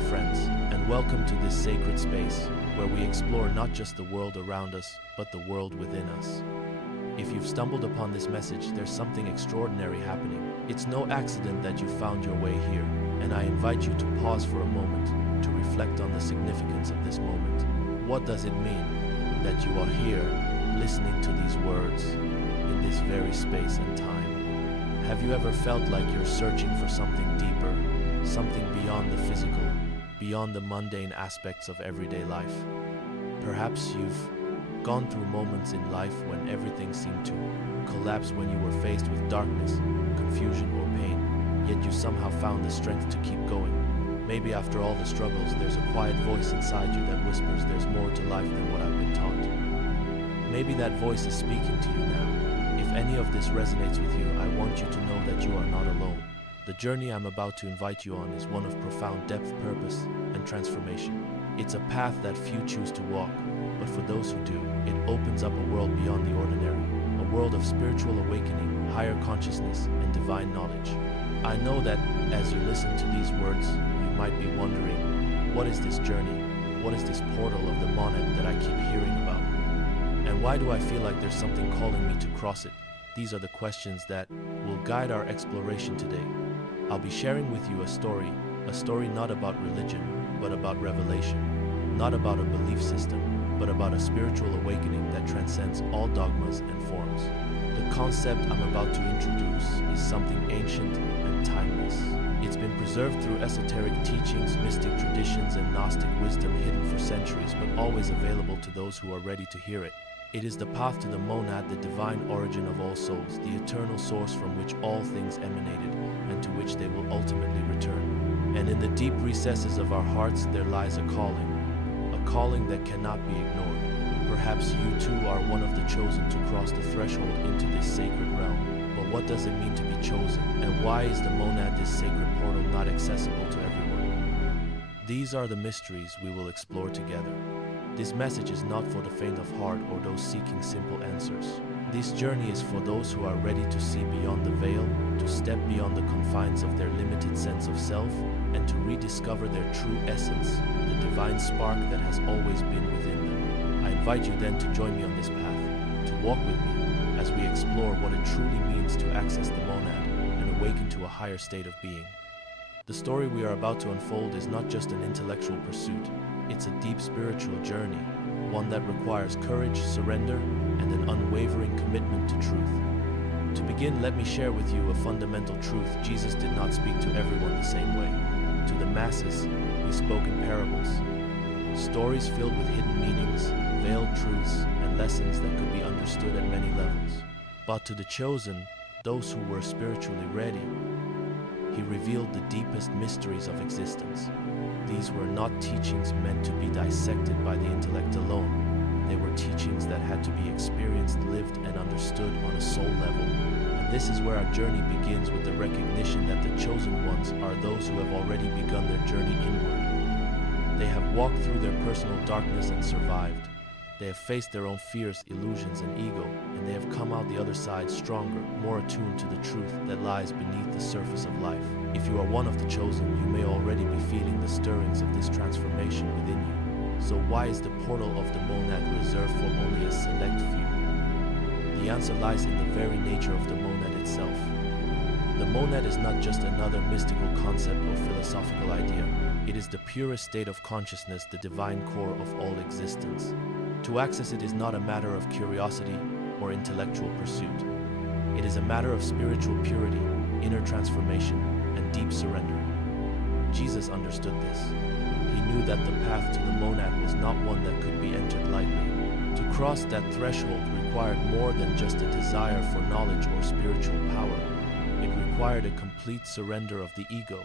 dear friends, and welcome to this sacred space where we explore not just the world around us, but the world within us. If you've stumbled upon this message, there's something extraordinary happening. It's no accident that you found your way here, and I invite you to pause for a moment to reflect on the significance of this moment. What does it mean that you are here, listening to these words, in this very space and time? Have you ever felt like you're searching for something deeper, something beyond the physical, beyond the mundane aspects of everyday life? Perhaps you've gone through moments in life when everything seemed to collapse, when you were faced with darkness, confusion, or pain, yet you somehow found the strength to keep going. Maybe after all the struggles, there's a quiet voice inside you that whispers there's more to life than what I've been taught. Maybe that voice is speaking to you now. If any of this resonates with you, I want you to know that you are not alone. The journey I'm about to invite you on is one of profound depth, purpose, and transformation. It's a path that few choose to walk, but for those who do, it opens up a world beyond the ordinary, a world of spiritual awakening, higher consciousness, and divine knowledge. I know that as you listen to these words, you might be wondering, what is this journey? What is this portal of the monad that I keep hearing about? And why do I feel like there's something calling me to cross it? These are the questions that will guide our exploration today. I'll be sharing with you a story not about religion, but about revelation, not about a belief system, but about a spiritual awakening that transcends all dogmas and forms. The concept I'm about to introduce is something ancient and timeless. It's been preserved through esoteric teachings, mystic traditions, and Gnostic wisdom hidden for centuries, but always available to those who are ready to hear it. It is the path to the monad, the divine origin of all souls, the eternal source from which all things emanated, and to which they will ultimately return. And in the deep recesses of our hearts there lies a calling that cannot be ignored. Perhaps you too are one of the chosen to cross the threshold into this sacred realm. But what does it mean to be chosen? And why is the monad, this sacred portal, not accessible to everyone? These are the mysteries we will explore together. This message is not for the faint of heart or those seeking simple answers. This journey is for those who are ready to see beyond the veil, to step beyond the confines of their limited sense of self, and to rediscover their true essence, the divine spark that has always been within them. I invite you then to join me on this path, to walk with me as we explore what it truly means to access the monad and awaken to a higher state of being. The story we are about to unfold is not just an intellectual pursuit. It's a deep spiritual journey, one that requires courage, surrender, and an unwavering commitment to truth. To begin, let me share with you a fundamental truth. Jesus did not speak to everyone the same way. To the masses, he spoke in parables, stories filled with hidden meanings, veiled truths, and lessons that could be understood at many levels. But to the chosen, those who were spiritually ready, he revealed the deepest mysteries of existence. These were not teachings meant to be dissected by the intellect alone. They were teachings that had to be experienced, lived, and understood on a soul level. And this is where our journey begins, with the recognition that the chosen ones are those who have already begun their journey inward. They have walked through their personal darkness and survived. They have faced their own fears, illusions, and ego, and they have come out the other side stronger, more attuned to the truth that lies beneath the surface of life. If you are one of the chosen, you may already be feeling the stirrings of this transformation within you. So why is the portal of the monad reserved for only a select few? The answer lies in the very nature of the monad itself. The monad is not just another mystical concept or philosophical idea. It is the purest state of consciousness, the divine core of all existence. To access it is not a matter of curiosity or intellectual pursuit. It is a matter of spiritual purity, inner transformation, and deep surrender. Jesus understood this. He knew that the path to the monad was not one that could be entered lightly. To cross that threshold required more than just a desire for knowledge or spiritual power. It required a complete surrender of the ego,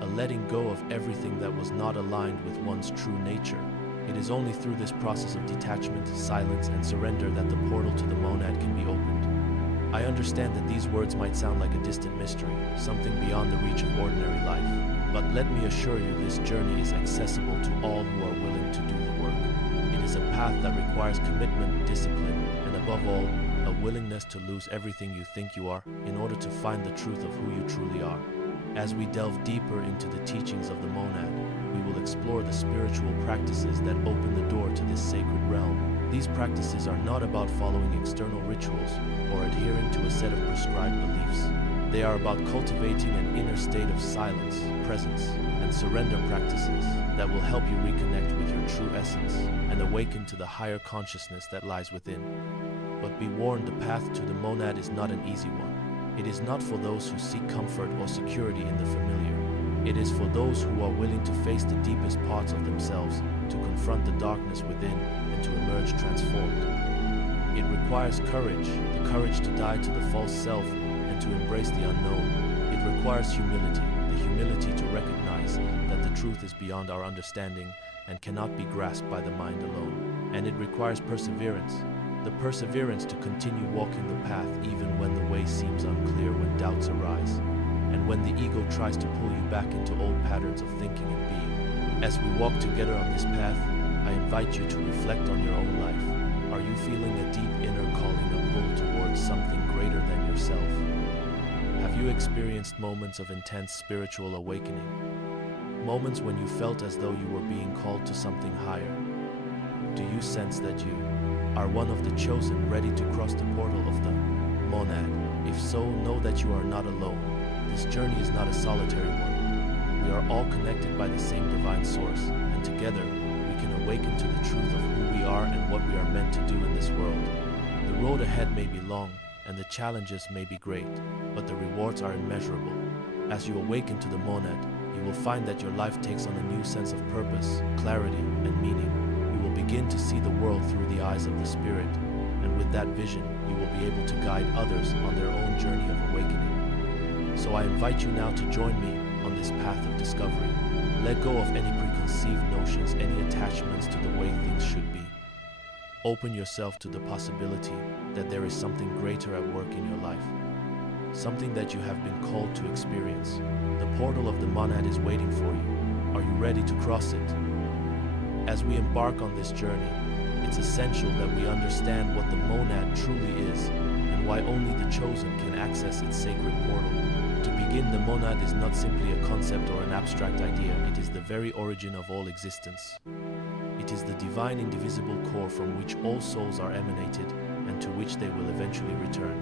a letting go of everything that was not aligned with one's true nature. It is only through this process of detachment, silence, and surrender that the portal to the monad can be opened. I understand that these words might sound like a distant mystery, something beyond the reach of ordinary life. But let me assure you, this journey is accessible to all who are willing to do the work. It is a path that requires commitment, discipline, and above all, a willingness to lose everything you think you are in order to find the truth of who you truly are. As we delve deeper into the teachings of the monad, we will explore the spiritual practices that open the door to this sacred realm. These practices are not about following external rituals or adhering to a set of prescribed beliefs. They are about cultivating an inner state of silence, presence, and surrender practices that will help you reconnect with your true essence and awaken to the higher consciousness that lies within. But be warned, the path to the monad is not an easy one. It is not for those who seek comfort or security in the familiar. It is for those who are willing to face the deepest parts of themselves, to confront the darkness within, and to emerge transformed. It requires courage, the courage to die to the false self and to embrace the unknown. It requires humility, the humility to recognize that the truth is beyond our understanding and cannot be grasped by the mind alone. And it requires perseverance, the perseverance to continue walking the path even when the way seems unclear, when doubts arise, and when the ego tries to pull you back into old patterns of thinking and being. As we walk together on this path, I invite you to reflect on your own life. Are you feeling a deep inner calling, a pull towards something greater than yourself? Have you experienced moments of intense spiritual awakening? Moments when you felt as though you were being called to something higher? Do you sense that you are one of the chosen, ready to cross the portal of the monad? If so, know that you are not alone. This journey is not a solitary one. We are all connected by the same divine source, and together we can awaken to the truth of who we are and what we are meant to do in this world. The road ahead may be long, and the challenges may be great, but the rewards are immeasurable. As you awaken to the monad, you will find that your life takes on a new sense of purpose, clarity, and meaning. You will begin to see the world through the eyes of the Spirit, and with that vision, you will be able to guide others on their own journey of awakening. So I invite you now to join me on this path of discovery. Let go of any preconceived notions, any attachments to the way things should be. Open yourself to the possibility that there is something greater at work in your life, something that you have been called to experience. The portal of the monad is waiting for you. Are you ready to cross it? As we embark on this journey, it's essential that we understand what the monad truly is and why only the chosen can access its sacred portal. To begin, the monad is not simply a concept or an abstract idea. It is the very origin of all existence. It is the divine indivisible core from which all souls are emanated and to which they will eventually return.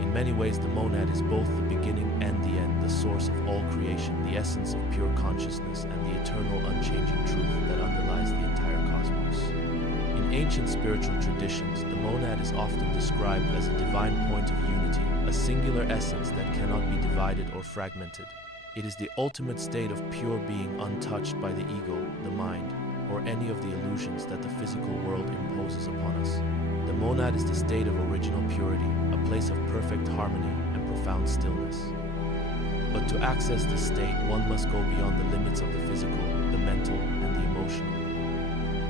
In many ways, the monad is both the beginning and the end, the source of all creation, the essence of pure consciousness, and the eternal, unchanging truth that underlies the entire cosmos. In ancient spiritual traditions, the monad is often described as a divine point of unity, a singular essence that cannot be divided or fragmented. It is the ultimate state of pure being, untouched by the ego, the mind, or any of the illusions that the physical world imposes upon us. The monad is the state of original purity, a place of perfect harmony and profound stillness. But to access this state, one must go beyond the limits of the physical, the mental, and the emotional.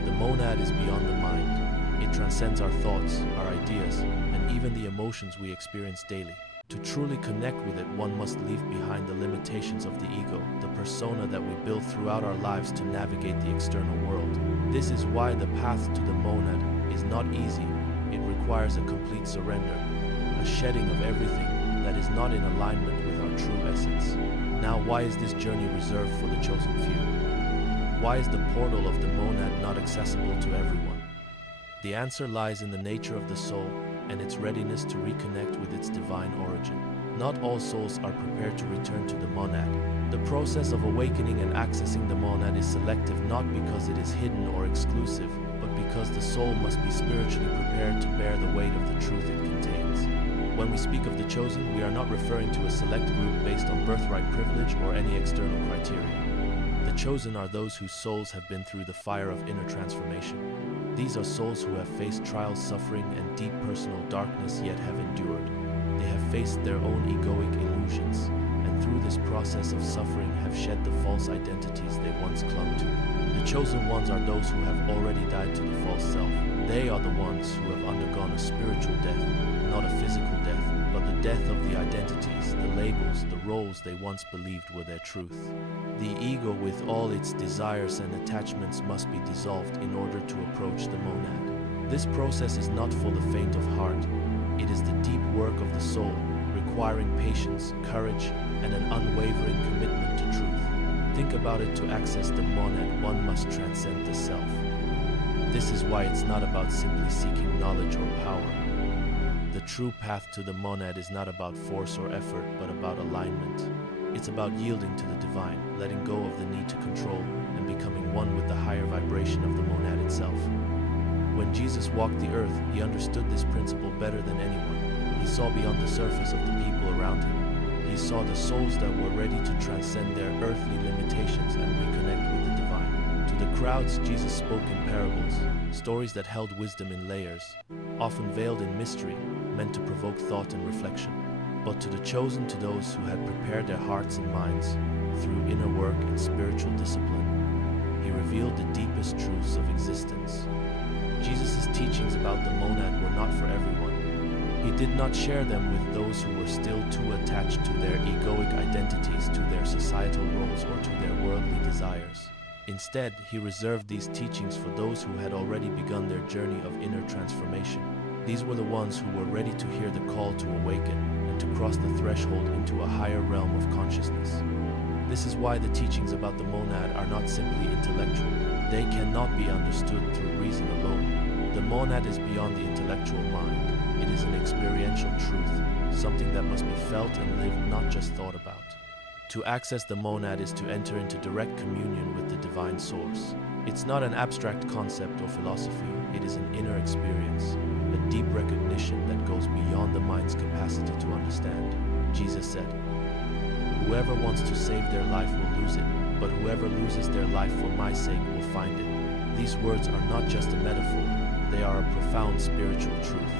The monad is beyond the mind. It transcends our thoughts, our ideas, and even the emotions we experience daily. To truly connect with it, one must leave behind the limitations of the ego, the persona that we build throughout our lives to navigate the external world. This is why the path to the monad is not easy. It requires a complete surrender, a shedding of everything that is not in alignment with our true essence. Now, why is this journey reserved for the chosen few? Why is the portal of the monad not accessible to everyone? The answer lies in the nature of the soul and its readiness to reconnect with its divine origin. Not all souls are prepared to return to the monad. The process of awakening and accessing the monad is selective, not because it is hidden or exclusive, but because the soul must be spiritually prepared to bear the weight of the truth it contains. When we speak of the chosen, we are not referring to a select group based on birthright privilege or any external criteria. The chosen are those whose souls have been through the fire of inner transformation. These are souls who have faced trials, suffering, and deep personal darkness, yet have endured. They have faced their own egoic illusions, and through this process of suffering have shed the false identities they once clung to. The chosen ones are those who have already died to the false self. They are the ones who have undergone a spiritual death, not a physical death, but the death of the identities, the labels, the roles they once believed were their truth. The ego, with all its desires and attachments, must be dissolved in order to approach the monad. This process is not for the faint of heart. It is the deep work of the soul, requiring patience, courage, and an unwavering commitment to truth. Think about it: to access the monad, one must transcend the self. This is why it's not about simply seeking knowledge or power. The true path to the monad is not about force or effort, but about alignment. It's about yielding to the divine, letting go of the need to control, and becoming one with the higher vibration of the monad itself. When Jesus walked the earth, he understood this principle better than anyone. He saw beyond the surface of the people around him. He saw the souls that were ready to transcend their earthly limitations and reconnect with the divine. To the crowds, Jesus spoke in parables, stories that held wisdom in layers, often veiled in mystery, meant to provoke thought and reflection. But to the chosen, to those who had prepared their hearts and minds through inner work and spiritual discipline, he revealed the deepest truths of existence. Jesus' teachings about the monad were not for everyone. He did not share them with those who were still too attached to their egoic identities, to their societal roles, or to their worldly desires. Instead, he reserved these teachings for those who had already begun their journey of inner transformation. These were the ones who were ready to hear the call to awaken and to cross the threshold into a higher realm of consciousness. This is why the teachings about the monad are not simply intellectual. They cannot be understood through reason alone. The monad is beyond the intellectual mind. It is an experiential truth, something that must be felt and lived, not just thought about. To access the monad is to enter into direct communion with the divine source. It's not an abstract concept or philosophy. It is an inner experience, a deep recognition that goes beyond the mind's capacity to understand. Jesus said, "Whoever wants to save their life will lose it, but whoever loses their life for my sake will find it." These words are not just a metaphor, they are a profound spiritual truth.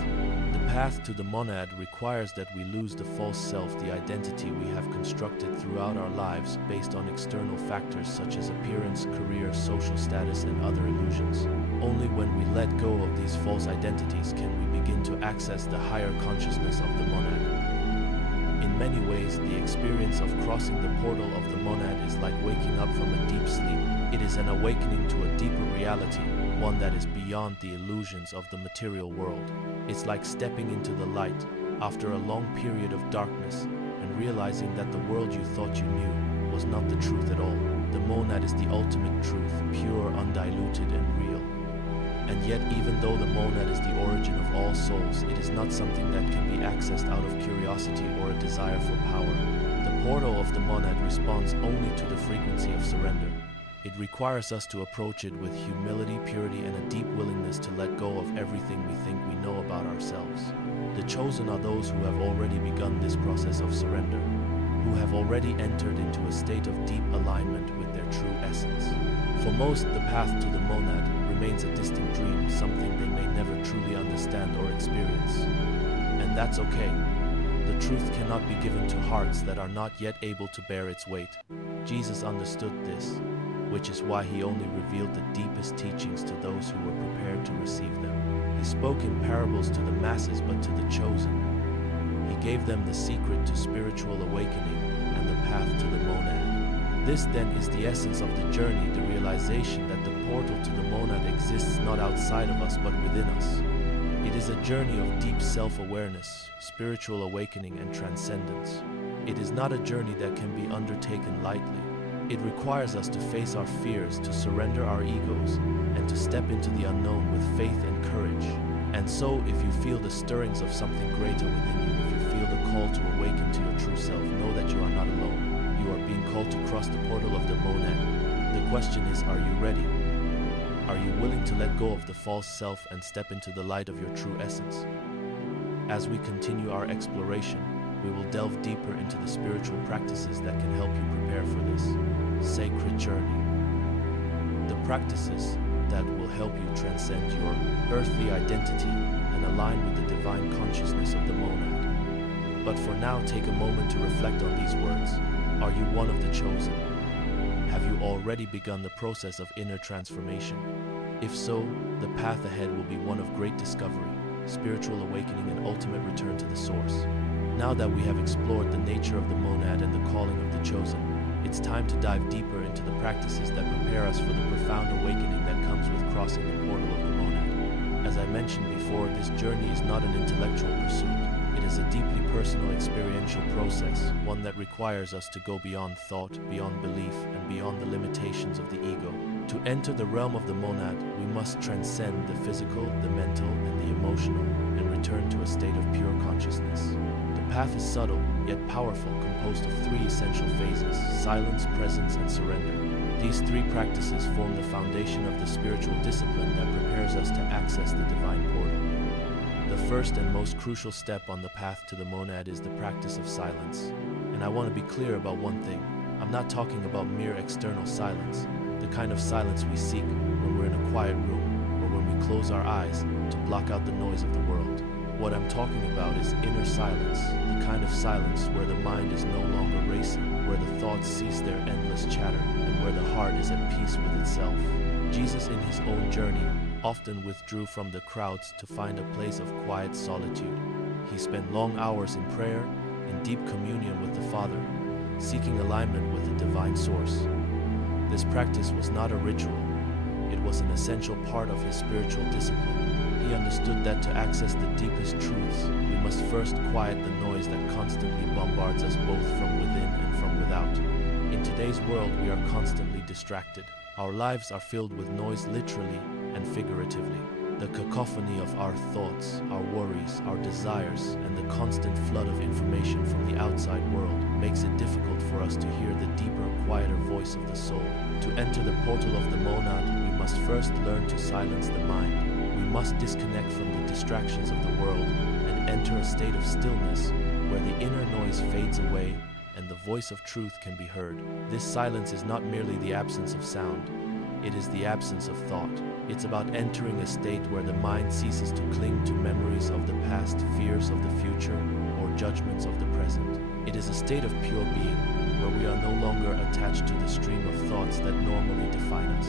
The path to the monad requires that we lose the false self, the identity we have constructed throughout our lives based on external factors such as appearance, career, social status, and other illusions. Only when we let go of these false identities can we begin to access the higher consciousness of the monad. In many ways, the experience of crossing the portal of the monad is like waking up from a deep sleep. It is an awakening to a deeper reality, one that is beyond the illusions of the material world. It's like stepping into the light after a long period of darkness and realizing that the world you thought you knew was not the truth at all. The monad is the ultimate truth, pure, undiluted, and real. And yet, even though the monad is the origin of all souls, it is not something that can be accessed out of curiosity or a desire for power. The portal of the monad responds only to the frequency of surrender. It requires us to approach it with humility, purity, and a deep willingness to let go of everything we think we know about ourselves. The chosen are those who have already begun this process of surrender, who have already entered into a state of deep alignment with their true essence. For most, the path to the monad remains a distant dream, something they may never truly understand or experience. And that's okay. The truth cannot be given to hearts that are not yet able to bear its weight. Jesus understood this, which is why he only revealed the deepest teachings to those who were prepared to receive them. He spoke in parables to the masses, but to the chosen, he gave them the secret to spiritual awakening and the path to the monad. This then is the essence of the journey, the realization that the portal to the monad exists not outside of us but within us. It is a journey of deep self-awareness, spiritual awakening, and transcendence. It is not a journey that can be undertaken lightly. It requires us to face our fears, to surrender our egos, and to step into the unknown with faith and courage. And so, if you feel the stirrings of something greater within you, if you feel the call to awaken to your true self, know that you are not alone. You are being called to cross the portal of the monad. The question is, are you ready? Are you willing to let go of the false self and step into the light of your true essence? As we continue our exploration, we will delve deeper into the spiritual practices that can help you prepare for this sacred journey. The practices that will help you transcend your earthly identity and align with the divine consciousness of the monad. But for now, take a moment to reflect on these words. Are you one of the chosen? Have you already begun the process of inner transformation? If so, the path ahead will be one of great discovery, spiritual awakening, and ultimate return to the source. Now that we have explored the nature of the monad and the calling of the chosen, it's time to dive deeper into the practices that prepare us for the profound awakening that comes with crossing the portal of the monad. As I mentioned before, this journey is not an intellectual pursuit. It is a deeply personal experiential process, one that requires us to go beyond thought, beyond belief, and beyond the limitations of the ego. To enter the realm of the monad, we must transcend the physical, the mental, and the emotional, and return to a state of pure consciousness. The path is subtle, yet powerful, composed of three essential phases: silence, presence, and surrender. These three practices form the foundation of the spiritual discipline that prepares us to access the divine portal. The first and most crucial step on the path to the monad is the practice of silence. And I want to be clear about one thing. I'm not talking about mere external silence, the kind of silence we seek when we're in a quiet room or when we close our eyes to block out the noise of the world. What I'm talking about is inner silence, the kind of silence where the mind is no longer racing, where the thoughts cease their endless chatter, and where the heart is at peace with itself. Jesus, in his own journey, often withdrew from the crowds to find a place of quiet solitude. He spent long hours in prayer, in deep communion with the Father, seeking alignment with the divine source. This practice was not a ritual. It was an essential part of his spiritual discipline. He understood that to access the deepest truths, we must first quiet the noise that constantly bombards us both from within and from without. In today's world, we are constantly distracted. Our lives are filled with noise literally and figuratively. The cacophony of our thoughts, our worries, our desires, and the constant flood of information from the outside world makes it difficult for us to hear the deeper, quieter voice of the soul. To enter the portal of the monad, we must first learn to silence the mind. We must disconnect from the distractions of the world and enter a state of stillness where the inner noise fades away and the voice of truth can be heard. This silence is not merely the absence of sound, it is the absence of thought. It's about entering a state where the mind ceases to cling to memories of the past, fears of the future, or judgments of the present. It is a state of pure being, where we are no longer attached to the stream of thoughts that normally define us.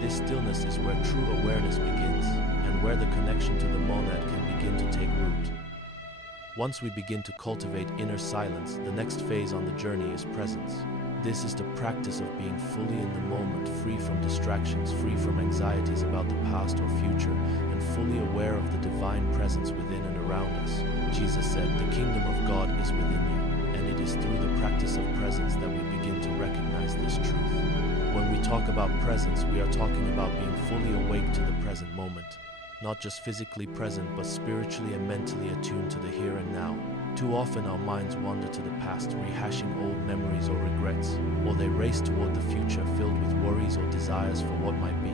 This stillness is where true awareness begins, and where the connection to the monad can begin to take root. Once we begin to cultivate inner silence, the next phase on the journey is presence. This is the practice of being fully in the moment, free from distractions, free from anxieties about the past or future, and fully aware of the divine presence within and around us. Jesus said, "The kingdom of God is within you," and it is through the practice of presence that we begin to recognize this truth. When we talk about presence, we are talking about being fully awake to the present moment. Not just physically present, but spiritually and mentally attuned to the here and now. Too often our minds wander to the past, rehashing old memories or regrets, or they race toward the future filled with worries or desires for what might be.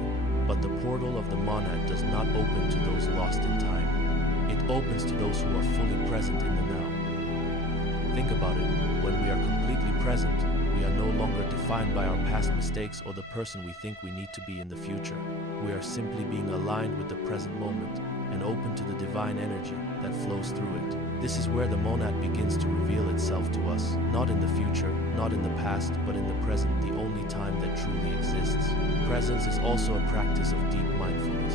But the portal of the monad does not open to those lost in time. It opens to those who are fully present in the now. Think about it. When we are completely present, we are no longer defined by our past mistakes or the person we think we need to be in the future. We are simply being aligned with the present moment and open to the divine energy that flows through it. This is where the monad begins to reveal itself to us, not in the future, not in the past, but in the present, the only time that truly exists. Presence is also a practice of deep mindfulness.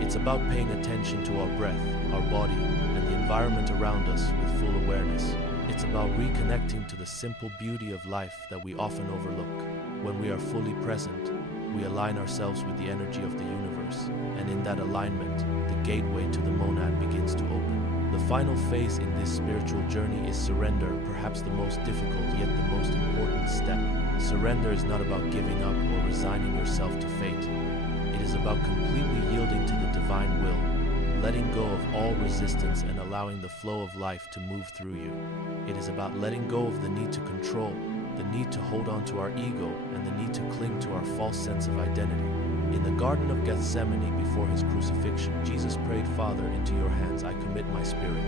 It's about paying attention to our breath, our body, and the environment around us with full awareness. It's about reconnecting to the simple beauty of life that we often overlook. When we are fully present, we align ourselves with the energy of the universe, and in that alignment, the gateway to the monad begins to open. The final phase in this spiritual journey is surrender, perhaps the most difficult yet the most important step. Surrender is not about giving up or resigning yourself to fate. It is about completely yielding to the divine will, letting go of all resistance and allowing the flow of life to move through you. It is about letting go of the need to control, the need to hold on to our ego, and the need to cling to our false sense of identity. In the Garden of Gethsemane before his crucifixion, Jesus prayed, "Father, into your hands I commit my spirit."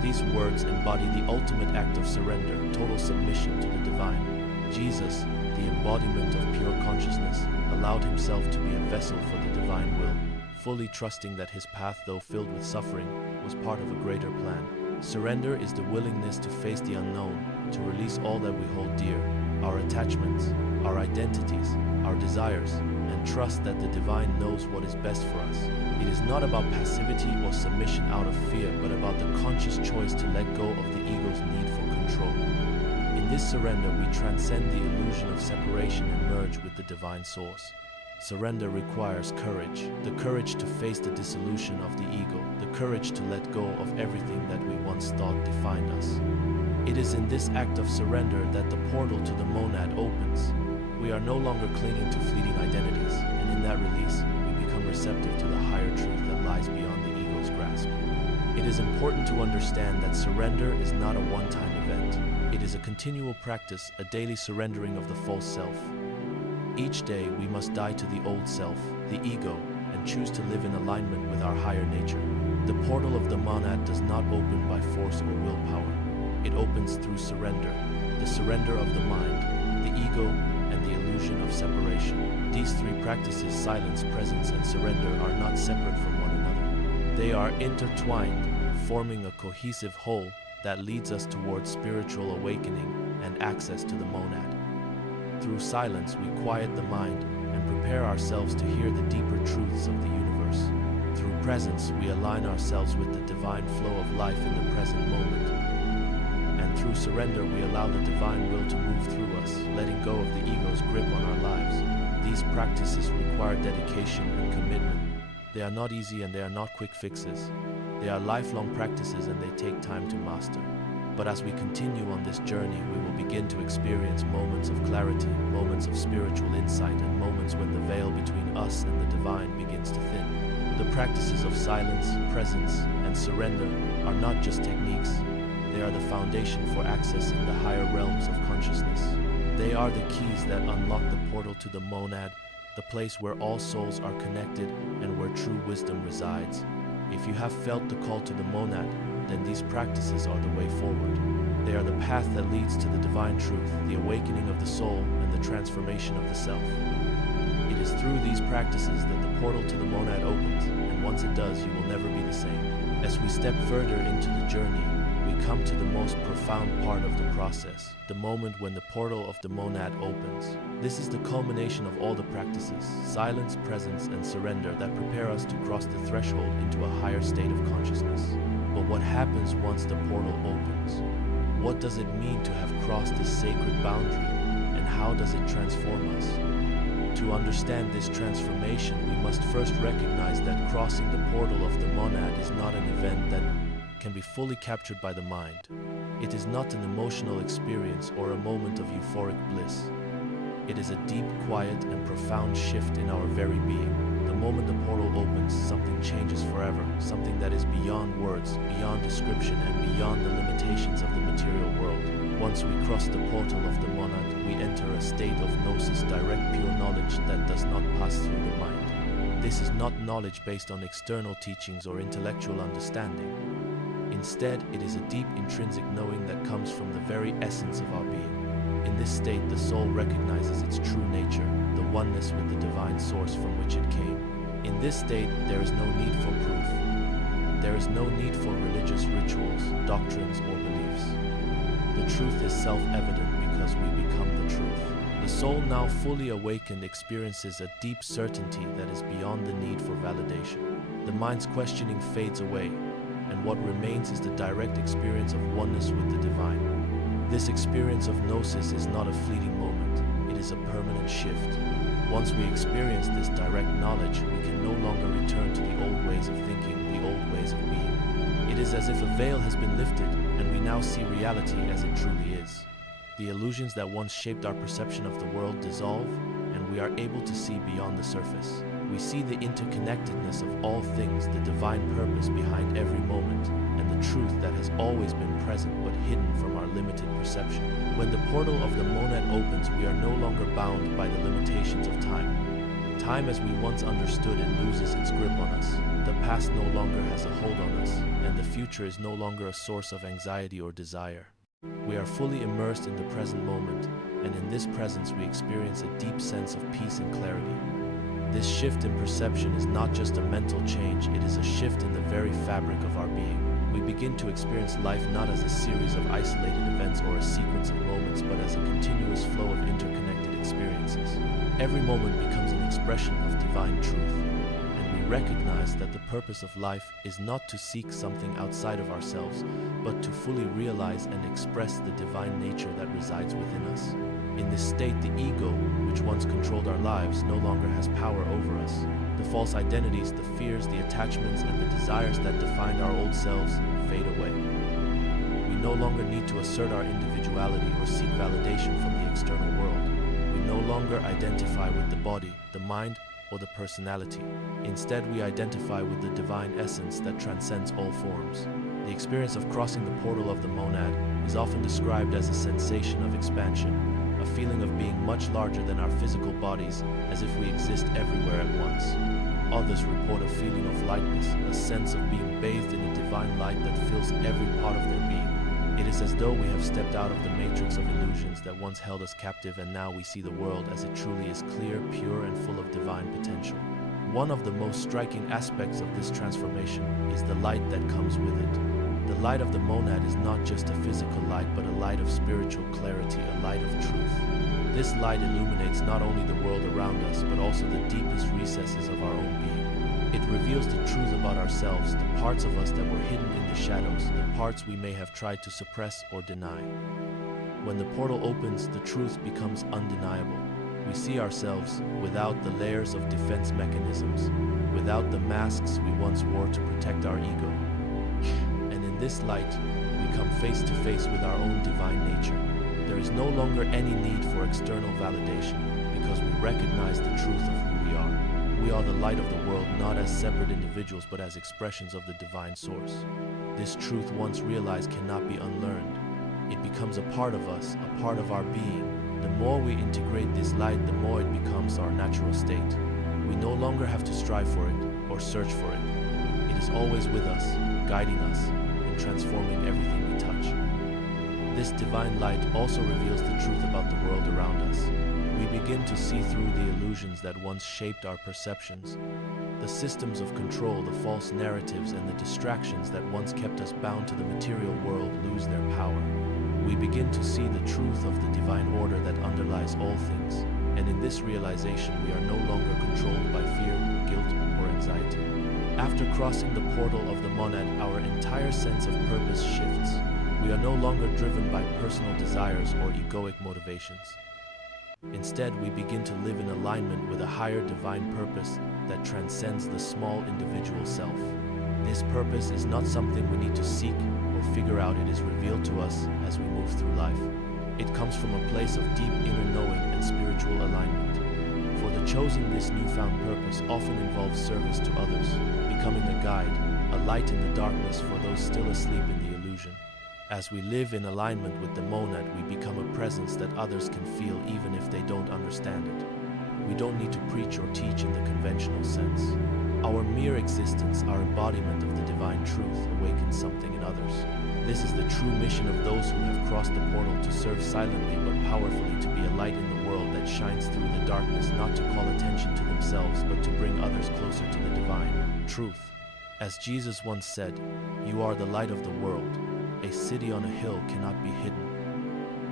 These words embody the ultimate act of surrender, total submission to the divine. Jesus, the embodiment of pure consciousness, allowed himself to be a vessel for the divine will, fully trusting that his path, though filled with suffering, was part of a greater plan. Surrender is the willingness to face the unknown, to release all that we hold dear, our attachments, our identities, our desires, and trust that the divine knows what is best for us. It is not about passivity or submission out of fear, but about the conscious choice to let go of the ego's need for control. In this surrender, we transcend the illusion of separation and merge with the divine source. Surrender requires courage, the courage to face the dissolution of the ego, the courage to let go of everything that we once thought defined us. It is in this act of surrender that the portal to the monad opens. We are no longer clinging to fleeting identities, and in that release, we become receptive to the higher truth that lies beyond the ego's grasp. It is important to understand that surrender is not a one-time event. It is a continual practice, a daily surrendering of the false self. Each day, we must die to the old self, the ego, and choose to live in alignment with our higher nature. The portal of the monad does not open by force or willpower. It opens through surrender, the surrender of the mind, the ego, and the illusion of separation. These three practices, silence, presence, and surrender, are not separate from one another. They are intertwined, forming a cohesive whole that leads us towards spiritual awakening and access to the monad. Through silence, we quiet the mind and prepare ourselves to hear the deeper truths of the universe. Through presence, we align ourselves with the divine flow of life in the present moment. And through surrender, we allow the divine will to move through us, letting go of the ego's grip on our lives. These practices require dedication and commitment. They are not easy and they are not quick fixes. They are lifelong practices and they take time to master. But as we continue on this journey, we will begin to experience moments of clarity, moments of spiritual insight, and moments when the veil between us and the divine begins to thin. The practices of silence, presence, and surrender are not just techniques. They are the foundation for accessing the higher realms of consciousness. They are the keys that unlock the portal to the monad, the place where all souls are connected and where true wisdom resides. If you have felt the call to the monad, then these practices are the way forward. They are the path that leads to the divine truth, the awakening of the soul, and the transformation of the self. It is through these practices that the portal to the monad opens, and once it does, you will never be the same. As we step further into the journey, we come to the most profound part of the process, the moment when the portal of the monad opens. This is the culmination of all the practices, silence, presence, and surrender, that prepare us to cross the threshold into a higher state of consciousness. But what happens once the portal opens? What does it mean to have crossed this sacred boundary, and how does it transform us? To understand this transformation, we must first recognize that crossing the portal of the monad is not an event that can be fully captured by the mind. It is not an emotional experience or a moment of euphoric bliss. It is a deep, quiet, and profound shift in our very being. The moment the portal opens, something changes forever, something that is beyond words, beyond description, and beyond the limitations of the material world. Once we cross the portal of the monad, we enter a state of Gnosis, direct, pure knowledge that does not pass through the mind. This is not knowledge based on external teachings or intellectual understanding. Instead, it is a deep, intrinsic knowing that comes from the very essence of our being. In this state, the soul recognizes its true nature, the oneness with the divine source from which it came. In this state, there is no need for proof. There is no need for religious rituals, doctrines, or beliefs. The truth is self-evident because we become the truth. The soul, now fully awakened, experiences a deep certainty that is beyond the need for validation. The mind's questioning fades away, and what remains is the direct experience of oneness with the divine. This experience of Gnosis is not a fleeting moment, it is a permanent shift. Once we experience this direct knowledge, we can no longer return to the old ways of thinking, the old ways of being. It is as if a veil has been lifted, and we now see reality as it truly is. The illusions that once shaped our perception of the world dissolve, and we are able to see beyond the surface. We see the interconnectedness of all things, the divine purpose behind every moment, and the truth that has always been present but hidden from our limited perception. When the portal of the monad opens, we are no longer bound by the limitations of time. Time as we once understood it loses its grip on us. The past no longer has a hold on us, and the future is no longer a source of anxiety or desire. We are fully immersed in the present moment, and in this presence we experience a deep sense of peace and clarity. This shift in perception is not just a mental change, it is a shift in the very fabric of our being. We begin to experience life not as a series of isolated events or a sequence of moments, but as a continuous flow of interconnected experiences. Every moment becomes an expression of divine truth, and we recognize that the purpose of life is not to seek something outside of ourselves, but to fully realize and express the divine nature that resides within us. In this state, the ego, which once controlled our lives no longer has power over us. The false identities, the fears, the attachments, and the desires that defined our old selves fade away. We no longer need to assert our individuality or seek validation from the external world. We no longer identify with the body, the mind, or the personality. Instead, we identify with the divine essence that transcends all forms. The experience of crossing the portal of the monad is often described as a sensation of expansion, a feeling of being much larger than our physical bodies, as if we exist everywhere at once. Others report a feeling of lightness, a sense of being bathed in a divine light that fills every part of their being. It is as though we have stepped out of the matrix of illusions that once held us captive, and now we see the world as it truly is, clear, pure, and full of divine potential. One of the most striking aspects of this transformation is the light that comes with it. The light of the monad is not just a physical light, but a light of spiritual clarity, a light of truth. This light illuminates not only the world around us, but also the deepest recesses of our own being. It reveals the truth about ourselves, the parts of us that were hidden in the shadows, the parts we may have tried to suppress or deny. When the portal opens, the truth becomes undeniable. We see ourselves without the layers of defense mechanisms, without the masks we once wore to protect our ego. And in this light, we come face to face with our own divine nature. There is no longer any need for external validation, because we recognize the truth of who we are. We are the light of the world, not as separate individuals, but as expressions of the divine source. This truth, once realized, cannot be unlearned. It becomes a part of us, a part of our being. The more we integrate this light, the more it becomes our natural state. We no longer have to strive for it or search for it. It is always with us, guiding us, and transforming everything we touch. This divine light also reveals the truth about the world around us. We begin to see through the illusions that once shaped our perceptions. The systems of control, the false narratives, and the distractions that once kept us bound to the material world lose their power. We begin to see the truth of the divine order that underlies all things, and in this realization we are no longer controlled by fear, guilt, or anxiety. After crossing the portal of the monad, our entire sense of purpose shifts. We are no longer driven by personal desires or egoic motivations. Instead, we begin to live in alignment with a higher divine purpose that transcends the small individual self. This purpose is not something we need to seek or figure out. It is revealed to us as we move through life. It comes from a place of deep inner knowing and spiritual alignment. For the chosen, this newfound purpose often involves service to others, becoming a guide, a light in the darkness for those still asleep in the illusion. As we live in alignment with the monad, we become a presence that others can feel even if they don't understand it. We don't need to preach or teach in the conventional sense. Our mere existence, our embodiment of the divine truth, awakens something in others. This is the true mission of those who have crossed the portal, to serve silently but powerfully, to be a light in the world that shines through the darkness, not to call attention to themselves, but to bring others closer to the divine truth. As Jesus once said, "You are the light of the world. A city on a hill cannot be hidden."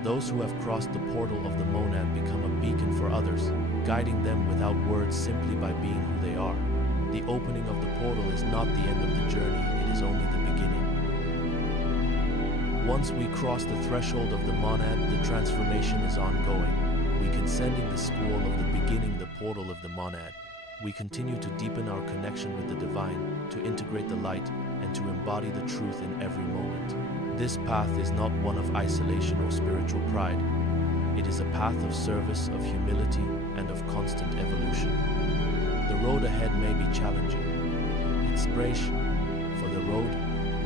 Those who have crossed the portal of the monad become a beacon for others, guiding them without words, simply by being who they are. The opening of the portal is not the end of the journey, it is only the beginning. Once we cross the threshold of the monad, the transformation is ongoing. We transcending the school of the beginning, the portal of the monad. We continue to deepen our connection with the divine, to integrate the light, and to embody the truth in every moment. This path is not one of isolation or spiritual pride. It is a path of service, of humility, and of constant evolution. The road ahead may be challenging. It's fresh for the road.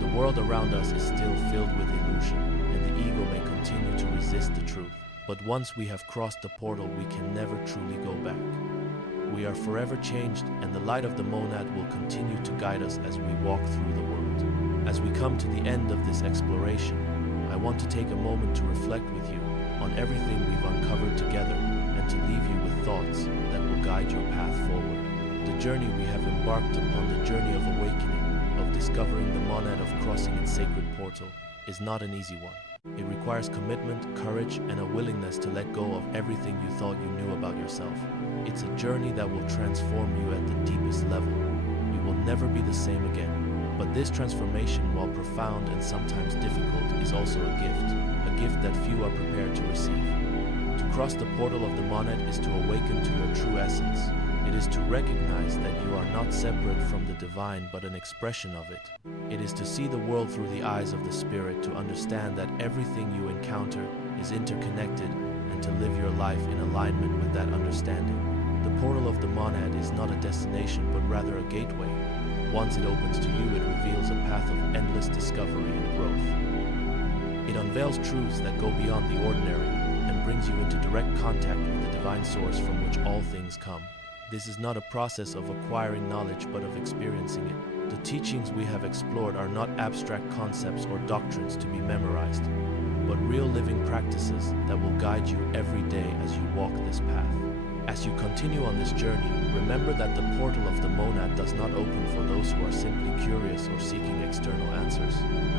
The world around us is still filled with illusion, and the ego may continue to resist the truth. But once we have crossed the portal, we can never truly go back. We are forever changed, and the light of the monad will continue to guide us as we walk through the world. As we come to the end of this exploration, I want to take a moment to reflect with you on everything we've uncovered together, and to leave you with thoughts that will guide your path forward. The journey we have embarked upon, the journey of awakening, of discovering the monad, of crossing its sacred portal, is not an easy one. It requires commitment, courage, and a willingness to let go of everything you thought you knew about yourself. It's a journey that will transform you at the deepest level. You will never be the same again. But this transformation, while profound and sometimes difficult, is also a gift that few are prepared to receive. To cross the portal of the monad is to awaken to your true essence. It is to recognize that you are not separate from the divine but an expression of it. It is to see the world through the eyes of the spirit, to understand that everything you encounter is interconnected, and to live your life in alignment with that understanding. The portal of the monad is not a destination but rather a gateway. Once it opens to you, it reveals a path of endless discovery and growth. It unveils truths that go beyond the ordinary and brings you into direct contact with the divine source from which all things come. This is not a process of acquiring knowledge but of experiencing it. The teachings we have explored are not abstract concepts or doctrines to be memorized, but real living practices that will guide you every day as you walk this path. As you continue on this journey, remember that the portal of the monad does not open for those who are simply curious or seeking external answers.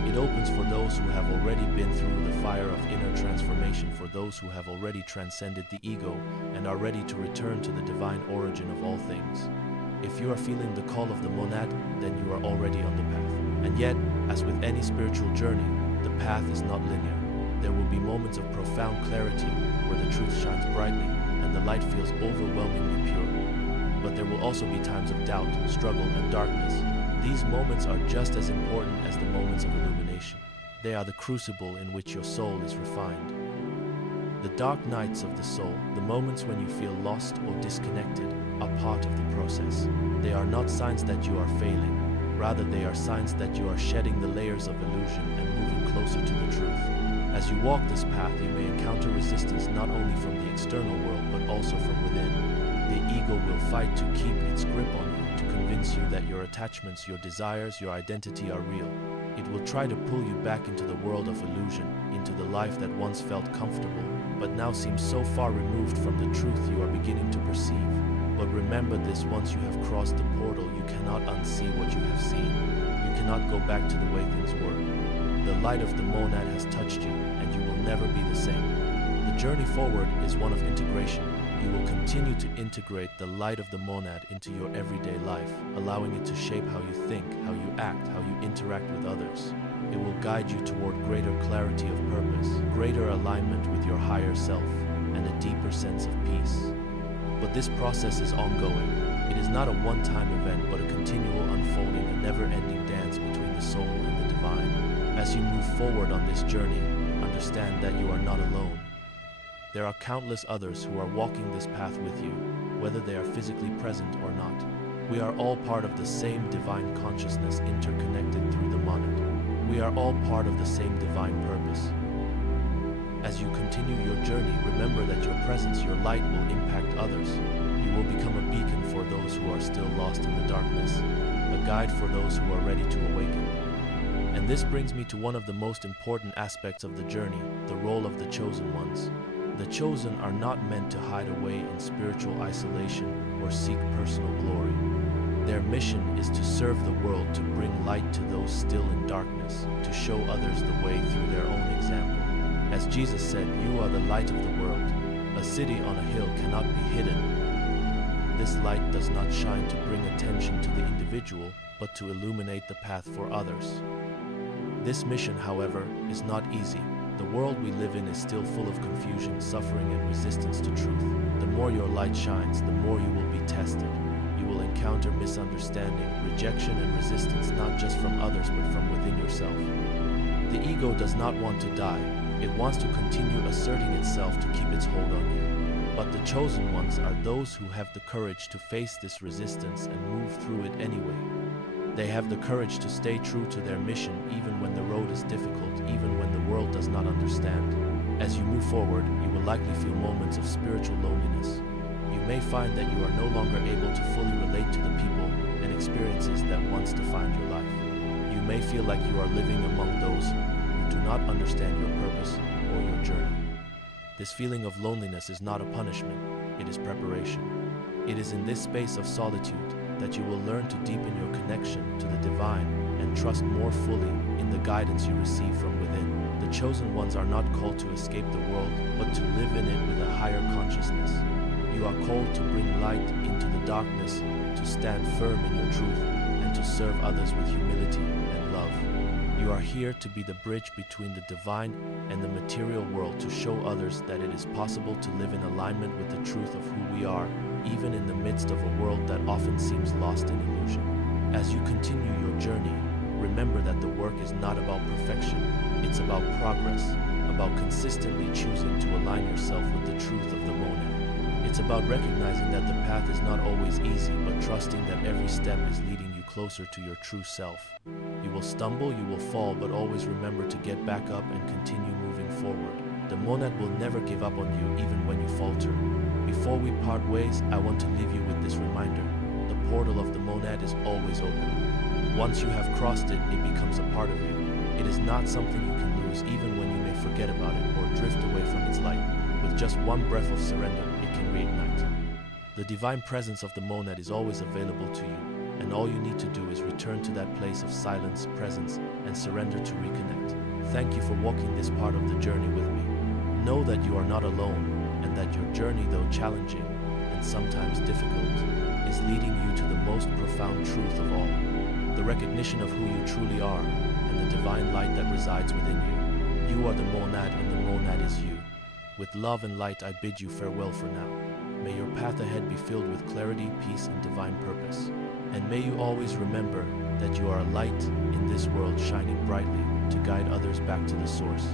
It opens for those who have already been through the fire of inner transformation, for those who have already transcended the ego and are ready to return to the divine origin of all things. If you are feeling the call of the monad, then you are already on the path. And yet, as with any spiritual journey, the path is not linear. There will be moments of profound clarity where the truth shines brightly and the light feels overwhelmingly pure. But there will also be times of doubt, struggle, and darkness. These moments are just as important as the moments of illumination. They are the crucible in which your soul is refined. The dark nights of the soul, the moments when you feel lost or disconnected, are part of the process. They are not signs that you are failing. Rather, they are signs that you are shedding the layers of illusion and moving closer to the truth. As you walk this path, you may encounter resistance not only from the external world, but also from within. The ego will fight to keep its grip on you, to convince you that your attachments, your desires, your identity are real. It will try to pull you back into the world of illusion, into the life that once felt comfortable, but now seems so far removed from the truth you are beginning to perceive. But remember this: once you have crossed the portal, you cannot unsee what you have seen. You cannot go back to the way things were. The light of the monad has touched you, and you will never be the same. The journey forward is one of integration. You will continue to integrate the light of the monad into your everyday life, allowing it to shape how you think, how you act, how you interact with others. It will guide you toward greater clarity of purpose, greater alignment with your higher self, and a deeper sense of peace. But this process is ongoing. It is not a one-time event, but a continual unfolding, a never-ending dance between the soul and the divine. As you move forward on this journey, understand that you are not alone. There are countless others who are walking this path with you, whether they are physically present or not. We are all part of the same divine consciousness, interconnected through the monad. We are all part of the same divine purpose. As you continue your journey, remember that your presence, your light, will impact others. You will become a beacon for those who are still lost in the darkness, a guide for those who are ready to awaken. And this brings me to one of the most important aspects of the journey, the role of the chosen ones. The chosen are not meant to hide away in spiritual isolation or seek personal glory. Their mission is to serve the world, to bring light to those still in darkness, to show others the way through their own example. As Jesus said, "You are the light of the world. A city on a hill cannot be hidden." This light does not shine to bring attention to the individual, but to illuminate the path for others. This mission, however, is not easy. The world we live in is still full of confusion, suffering, and resistance to truth. The more your light shines, the more you will be tested. You will encounter misunderstanding, rejection, and resistance, not just from others, but from within yourself. The ego does not want to die. It wants to continue asserting itself to keep its hold on you. But the chosen ones are those who have the courage to face this resistance and move through it anyway. They have the courage to stay true to their mission even when the road is difficult, even when the world does not understand. As you move forward, you will likely feel moments of spiritual loneliness. You may find that you are no longer able to fully relate to the people and experiences that once defined your life. You may feel like you are living among those who do not understand your purpose or your journey. This feeling of loneliness is not a punishment, it is preparation. It is in this space of solitude that you will learn to deepen your connection to the divine and trust more fully in the guidance you receive from within. The chosen ones are not called to escape the world, but to live in it with a higher consciousness. You are called to bring light into the darkness, to stand firm in your truth, and to serve others with humility and love. You are here to be the bridge between the divine and the material world, to show others that it is possible to live in alignment with the truth of who we are, even in the midst of a world that often seems lost in illusion. As you continue your journey, remember that the work is not about perfection. It's about progress, about consistently choosing to align yourself with the truth of the monad. It's about recognizing that the path is not always easy, but trusting that every step is leading you closer to your true self. You will stumble, you will fall, but always remember to get back up and continue moving forward. The monad will never give up on you, even when you falter. Before we part ways, I want to leave you with this reminder. The portal of the monad is always open. Once you have crossed it, it becomes a part of you. It is not something you can lose, even when you may forget about it or drift away from its light. With just one breath of surrender, it can reignite. The divine presence of the monad is always available to you, and all you need to do is return to that place of silence, presence, and surrender to reconnect. Thank you for walking this part of the journey with me. Know that you are not alone, and that your journey, though challenging and sometimes difficult, is leading you to the most profound truth of all. The recognition of who you truly are, and the divine light that resides within you. You are the monad, and the monad is you. With love and light, I bid you farewell for now. May your path ahead be filled with clarity, peace, and divine purpose. And may you always remember that you are a light in this world, shining brightly to guide others back to the source.